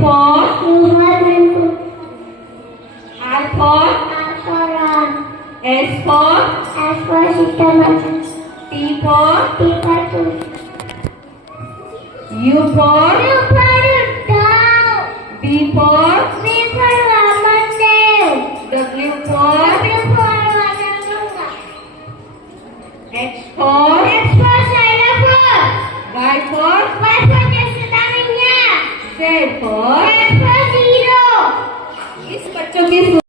for human. R for Asaran. S for As for systematic. T for People to. U for You put it down. V for People Ramandev. W for People Ramandev. X for Next for xylophone. Y for Y for Jasudaminya. Z for Z for zero. इस बच्चों की